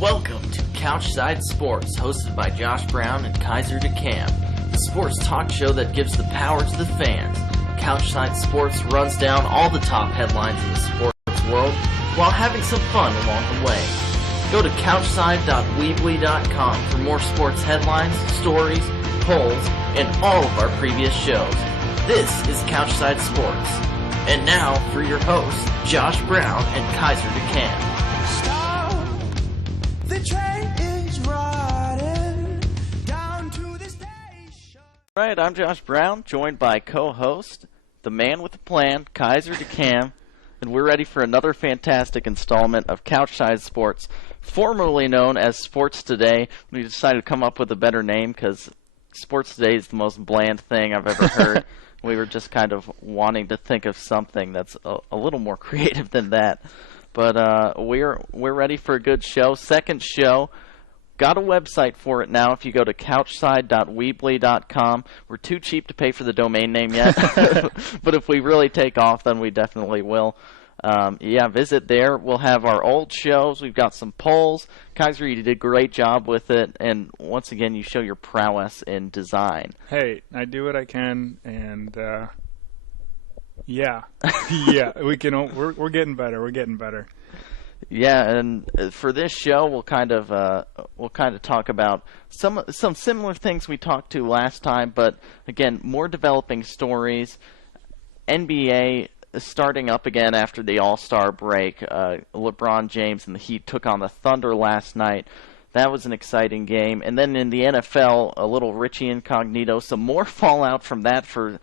Welcome to Couchside Sports, hosted by Josh Brown and Kaiser DeCamp, the sports talk show that gives the power to the fans. Couchside Sports runs down all the top headlines in the sports world while having some fun along the way. Go to couchside.weebly.com for more sports headlines, stories, polls, and all of our previous shows. This is Couchside Sports. And now for your hosts, Josh Brown and Kaiser DeCamp. The train is riding down to the station. All right, I'm Josh Brown, joined by co-host, the man with the plan, Kaiser DeCamp, and we're ready for another fantastic installment of Couchside Sports, formerly known as Sports Today. We decided to come up with a better name because Sports Today is the most bland thing I've ever heard. We were just kind of wanting to think of something that's a little more creative than that. But we're ready for a good show. Second show. Got a website for it now if you go to couchside.weebly.com. We're too cheap to pay for the domain name yet. But if we really take off, then we definitely will. Visit there. We'll have our old shows. We've got some polls. Kaiser, you did a great job with it. And once again, you show your prowess in design. Hey, I do what I can, and yeah, we can. We're getting better. We're getting better. Yeah, and for this show, we'll kind of talk about some similar things we talked to last time, but again, more developing stories. NBA starting up again after the All-Star break. LeBron James and the Heat took on the Thunder last night. That was an exciting game. And then in the NFL, a little Richie Incognito, some more fallout from that for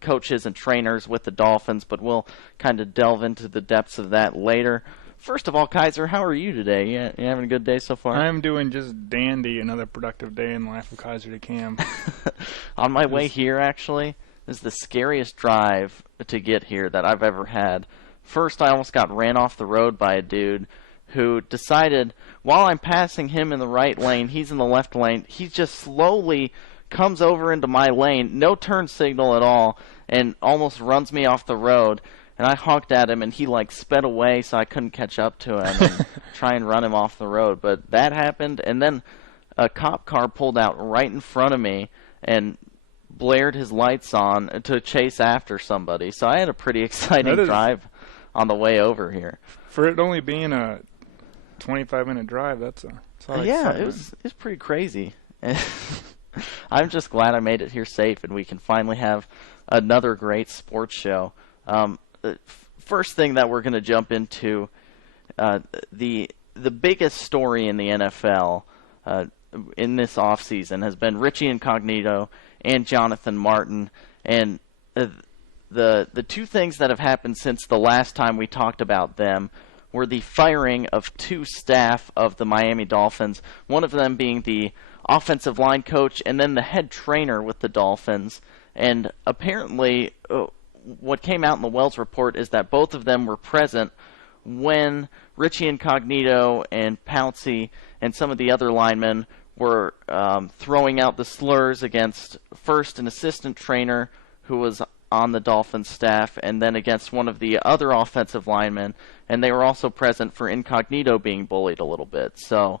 coaches and trainers with the Dolphins, but we'll kind of delve into the depths of that later. First of all, Kaiser, how are you today? You having a good day so far? I'm doing just dandy. Another productive day in the life of Kaiser DeCamp. On my way here, actually, this is the scariest drive to get here that I've ever had. First, I almost got ran off the road by a dude who decided, while I'm passing him in the right lane, he's in the left lane, he just slowly comes over into my lane, no turn signal at all, and almost runs me off the road. And I honked at him, and he sped away, so I couldn't catch up to him and try and run him off the road. But that happened, and then a cop car pulled out right in front of me and blared his lights on to chase after somebody. So I had a pretty exciting drive on the way over here. For it only being a 25-minute drive, that's yeah, it was pretty crazy. I'm just glad I made it here safe, and we can finally have another great sports show. First thing that we're going to jump into, the biggest story in the NFL in this offseason has been Richie Incognito and Jonathan Martin. And the two things that have happened since the last time we talked about them were the firing of two staff of the Miami Dolphins, one of them being the offensive line coach and then the head trainer with the Dolphins. And apparently what came out in the Wells report is that both of them were present when Richie Incognito and Pouncey and some of the other linemen were throwing out the slurs against first an assistant trainer who was on the Dolphins staff and then against one of the other offensive linemen, and they were also present for Incognito being bullied a little bit. So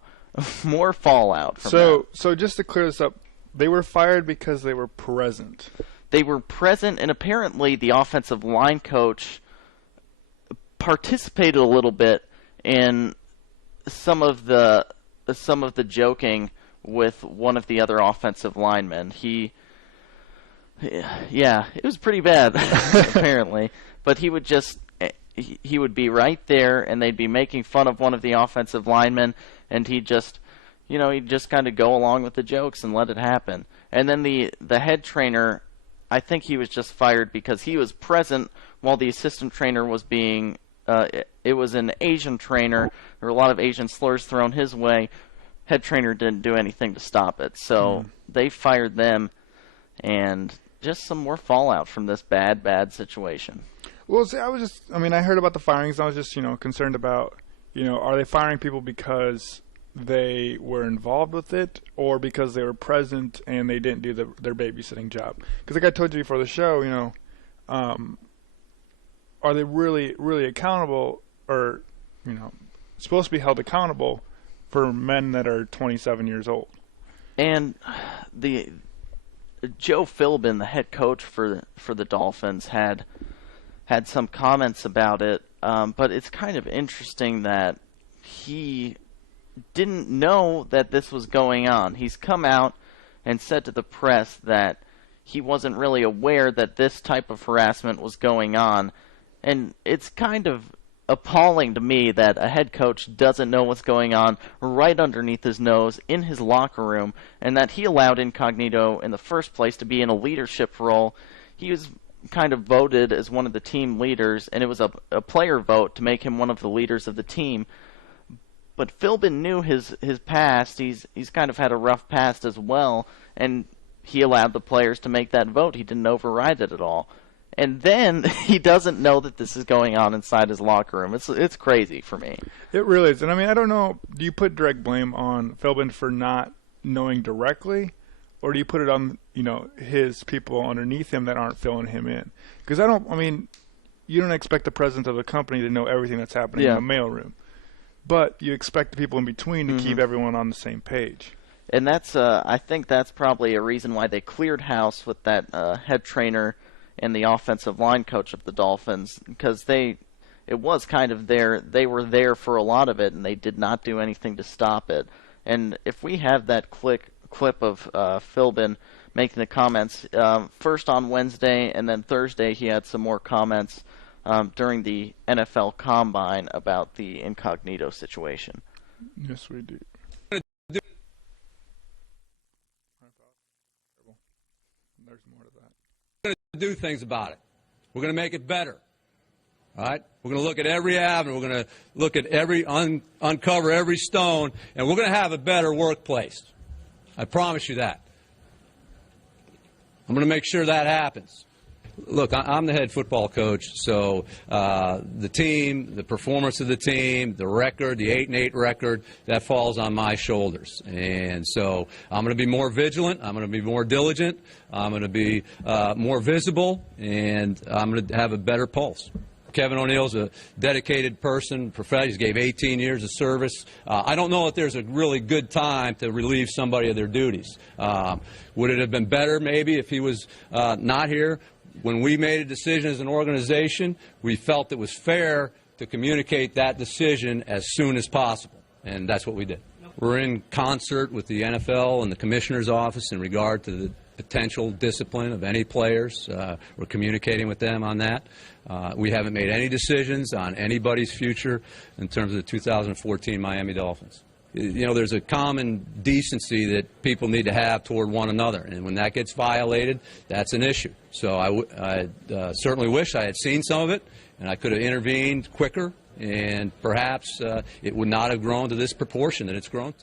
more fallout from that. So just to clear this up, they were fired because they were present. They were present, and apparently the offensive line coach participated a little bit in some of the joking with one of the other offensive linemen. It was pretty bad apparently, but he would be right there, and they'd be making fun of one of the offensive linemen, and he'd just kind of go along with the jokes and let it happen. And then the head trainer, I think he was just fired because he was present while the assistant trainer was being, it was an Asian trainer. There were a lot of Asian slurs thrown his way. Head trainer didn't do anything to stop it. So they fired them, and just some more fallout from this bad situation. Well, see, I heard about the firings. I was just, concerned about, are they firing people because they were involved with it or because they were present and they didn't do their babysitting job? Because like I told you before the show, are they really, really accountable or, supposed to be held accountable for men that are 27 years old. And the Joe Philbin, the head coach for the Dolphins, had some comments about it, but it's kind of interesting that he didn't know that this was going on. He's come out and said to the press that he wasn't really aware that this type of harassment was going on, and it's kind of appalling to me that a head coach doesn't know what's going on right underneath his nose in his locker room, and that he allowed Incognito in the first place to be in a leadership role. He was kind of voted as one of the team leaders, and it was a player vote to make him one of the leaders of the team. But Philbin knew his past. He's kind of had a rough past as well, and he allowed the players to make that vote. He didn't override it at all. And then he doesn't know that this is going on inside his locker room. It's crazy for me. It really is. And I mean, I don't know, do you put direct blame on Philbin for not knowing directly, or do you put it on, his people underneath him that aren't filling him in? Because you don't expect the president of the company to know everything that's happening in the mailroom. But you expect the people in between to keep everyone on the same page. And that's I think that's probably a reason why they cleared house with that head trainer and the offensive line coach of the Dolphins, because it was kind of they were there for a lot of it, and they did not do anything to stop it. And if we have that clip of Philbin making the comments, first on Wednesday and then Thursday he had some more comments during the NFL Combine about the Incognito situation. Yes, we do. There's more to that. We're going to do things about it. We're going to make it better. All right? We're going to look at every avenue. We're going to look at uncover every stone, and we're going to have a better workplace. I promise you that. I'm going to make sure that happens. Look, I'm the head football coach, so the team, the performance of the team, the record, the 8-8 record, that falls on my shoulders. And so I'm going to be more vigilant. I'm going to be more diligent. I'm going to be more visible, and I'm going to have a better pulse. Kevin O'Neill's a dedicated person, professional. He gave 18 years of service. I don't know if there's a really good time to relieve somebody of their duties. Would it have been better maybe if he was not here? When we made a decision as an organization, we felt it was fair to communicate that decision as soon as possible, and that's what we did. We're in concert with the NFL and the Commissioner's Office in regard to the potential discipline of any players. We're communicating with them on that. We haven't made any decisions on anybody's future in terms of the 2014 Miami Dolphins. There's a common decency that people need to have toward one another, and when that gets violated, that's an issue. So I certainly wish I had seen some of it, and I could have intervened quicker, and perhaps it would not have grown to this proportion that it's grown to.